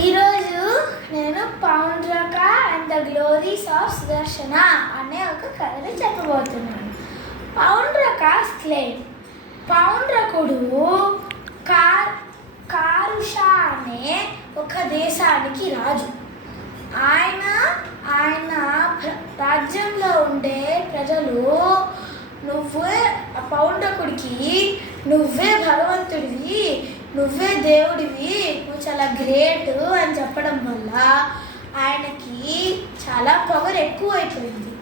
ఈరోజు నేను Paundraka and the glories of Sudarshana అనే ఒక కథని చెప్పబోతున్నాను. పౌండ్రకస్ క్లెయిమ్. పౌండ్రకుడు కారుష అనే ఒక దేశానికి రాజు. ఆయన రాజ్యంలో ఉండే ప్రజలు పౌండ్రకుడికి నువ్వే భగవంతుడివి, నువ్వే దేవుడివి, నువ్వు చాలా గ్రేట్ అని చెప్పడం వల్ల ఆయనకి చాలా పవర్ ఎక్కువైపోయింది.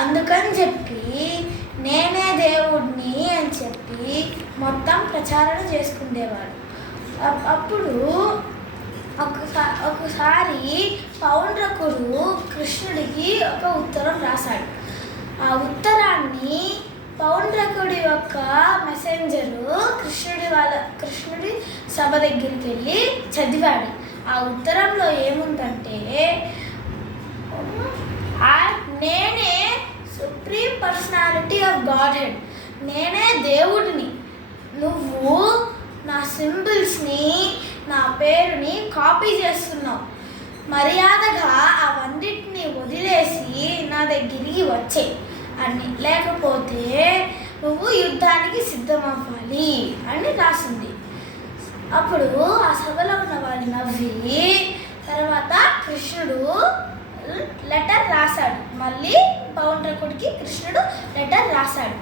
అందుకని చెప్పి నేనే దేవుడిని అని చెప్పి మొత్తం ప్రచారం చేసుకునేవాడు. అప్పుడు ఒకసారి పౌండ్రకుడు కృష్ణుడికి ఒక ఉత్తరం రాశాడు. ఆ ఉత్తరాన్ని పౌండ్రకుడి యొక్క మెసెంజరు కృష్ణుడి సభ దగ్గరికి వెళ్ళి చదివాడు. ఆ ఉత్తరంలో ఏముందంటే, నేనే supreme personality of God head, నేనే దేవుడిని, నువ్వు నా సింబల్స్ని, నా పేరుని కాపీ చేస్తున్నావు, మర్యాదగా అవన్నిటిని వదిలేసి నా దగ్గరికి వచ్చే అని, లేకపోతే నువ్వు యుద్ధానికి సిద్ధమవ్వాలి అని రాసింది. అప్పుడు ఆ సభలో ఉన్న వాళ్ళు నవ్వి తర్వాత కృష్ణుడు లెటర్ రాశాడు. మళ్ళీ పౌండ్రకుడికి కృష్ణుడు లెటర్ రాశాడు.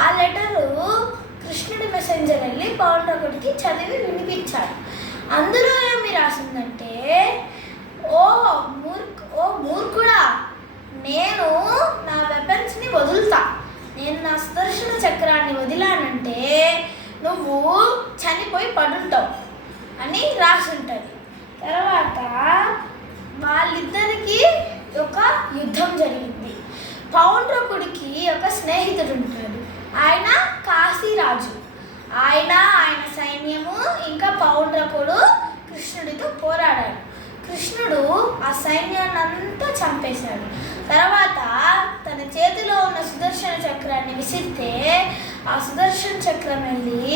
ఆ లెటరు కృష్ణుడి మెసెంజర్ వెళ్ళి పౌండ్రకుడికి చదివి వినిపించాడు. అందులో ఏమి రాసిందంటే, ఓ మూర్ఖుడా, నేను నా వెపన్స్ని వదులుతా, నేను నా సుదర్శన చక్రాన్ని వదిలానంటే నువ్వు చనిపోయి పడుంటావు అని రాసి ఉంటుంది. తర్వాత వాళ్ళిద్దరికి ఒక యుద్ధం జరిగింది. పౌండ్రకుడికి ఒక స్నేహితుడు ఉంటాడు, ఆయన కాశీరాజు. ఆయన సైన్యము ఇంకా పౌండ్రకుడు కృష్ణుడితో పోరాడాడు. కృష్ణుడు ఆ సైన్యాన్ని అంతా చంపేశాడు. తర్వాత తన చేతిలో ఉన్న సుదర్శన చక్రాన్ని విసిరితే ఆ సుదర్శన చక్రం వెళ్ళి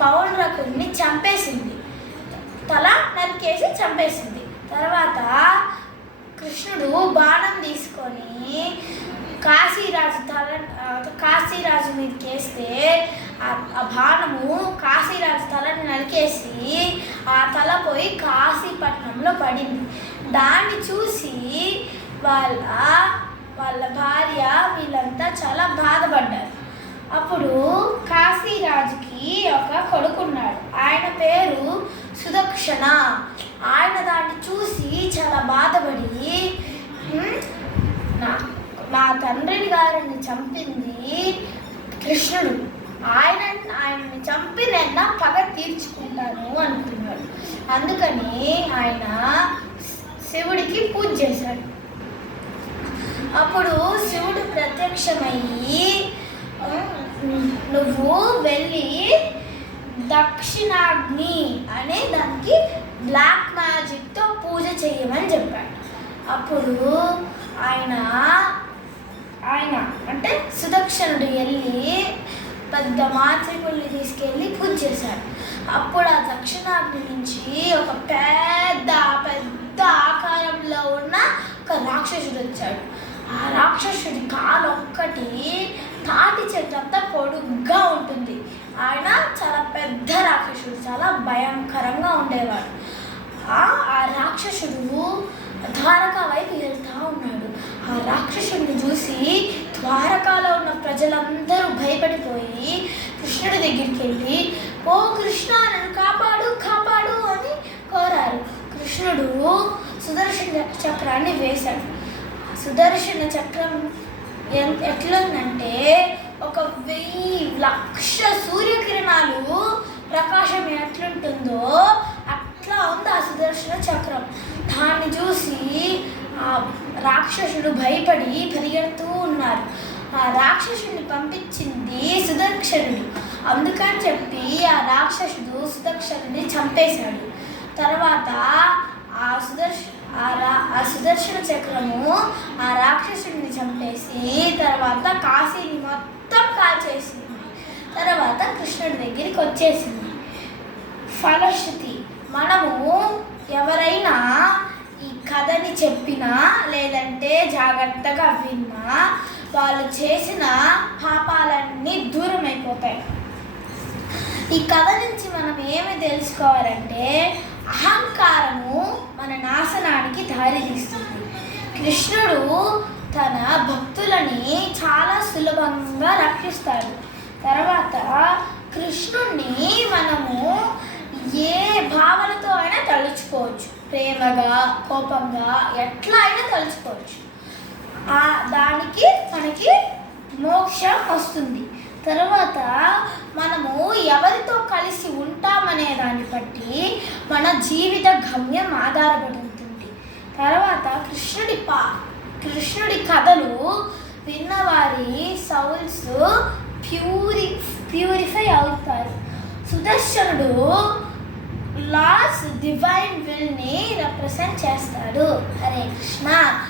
పౌండ్రకుడిని చంపేసింది, తల నరికేసి చంపేసింది. తర్వాత కృష్ణుడు బాణం తీసుకొని కాశీరాజు మీదకి వేస్తే ఆ బాణము కాశీరాజు తలని నరికేసి ఆ తల పోయి కాశీపట్నంలో పడింది. దాన్ని చూసి వాళ్ళ భార్య వీళ్ళంతా చాలా బాధపడ్డారు. అప్పుడు కాశీరాజుకి ఒక కొడుకున్నాడు, ఆయన పేరు సుదక్షణ. ఆయన దాన్ని చూసి చాలా బాధపడి, నా తండ్రి గారిని చంపింది కృష్ణుడు, ఆయన్ని చంపి నేను పగ తీర్చుకుంటాను అనుకున్నాడు. అందుకని ఆయన శివుడికి పూజ చేశాడు. అప్పుడు శివుడు ప్రత్యక్షమయ్యి, నువ్వు వెళ్ళి దక్షిణాగ్ని అనే దానికి బ్లాక్ మ్యాజిక్తో పూజ చేయమని చెప్పాడు. అప్పుడు ఆయన అంటే సుదక్షణుడు వెళ్ళి పెద్ద మాంత్రికుల్ని తీసుకెళ్ళి పూజ చేశాడు. అప్పుడు ఆ దక్షిణాగ్ని నుంచి ఒక పెద్ద ఆకారంలో ఉన్న ఒక రాక్షసుడు వచ్చాడు. ఆ రాక్షసుడి కాలు ఒక్కటి తాటి చెట్టు అంతా పొడుగ్గా ఉంటుంది. ఆయన చాలా పెద్ద రాక్షసుడు, చాలా భయంకరంగా ఉండేవాడు. ఆ రాక్షసుడు ద్వారకా వైపు వెళ్తూ ఉన్నాడు. ఆ రాక్షసుడిని చూసి ద్వారకాలో ఉన్న ప్రజలందరూ భయపడిపోయి కృష్ణుడి దగ్గరికి వెళ్ళి, ఓ కృష్ణ, నన్ను కాపాడు కాపాడు అని కోరారు. కృష్ణుడు సుదర్శన చక్రాన్ని వేశాడు. సుదర్శన చక్రం ఎట్లుందంటే 1000,00,000 సూర్యకిరణాలు ప్రకాశం ఎట్లుంటుందో అట్లా ఉంది ఆ సుదర్శన చక్రం. దాన్ని చూసి ఆ రాక్షసుడు భయపడి పరిగెడుతూ ఉన్నారు. ఆ రాక్షసుడిని పంపించింది సుదక్షణుడు. అందుకని చెప్పి ఆ రాక్షసుడు సుదక్షణుడిని చంపేశాడు. తర్వాత ఆ సుదర్శన చక్రము ఆ రాక్షసుడిని చంపేసి తర్వాత కాశీని మొత్తం కాల్చేసింది. తర్వాత కృష్ణుడి దగ్గరికి వచ్చేసింది. ఫలశ్రుతి, మనము ఎవరైనా ఈ కథని చెప్పినా లేదంటే జాగ్రత్తగా విన్నా వాళ్ళు చేసిన పాపాలన్నీ దూరం అయిపోతాయి. ఈ కథ నుంచి మనం ఏమి తెలుసుకోవాలంటే అహంకారము మన నాశనానికి దారి తీస్తుంది. కృష్ణుడు తన భక్తులని చాలా సులభంగా రక్షిస్తాడు. తర్వాత కృష్ణుణ్ణి మనము ఏ భావనతో అయినా తలుచుకోవచ్చు, ప్రేమగా, కోపంగా, ఎట్లా అయినా తలుచుకోవచ్చు. దానికి మనకి మోక్షం వస్తుంది. తర్వాత మనము ఎవరితో కలిసి ఉంటామనే దాన్ని బట్టి మన జీవిత గమ్యం ఆధారపడి ఉంటుంది. తర్వాత కృష్ణుడి కథలు విన్నవారి సౌల్స్ ప్యూరిఫై అవుతారు. సుదర్శనుడు లాస్ డివైన్ విల్ని రిప్రజెంట్ చేస్తాడు. హరే కృష్ణ.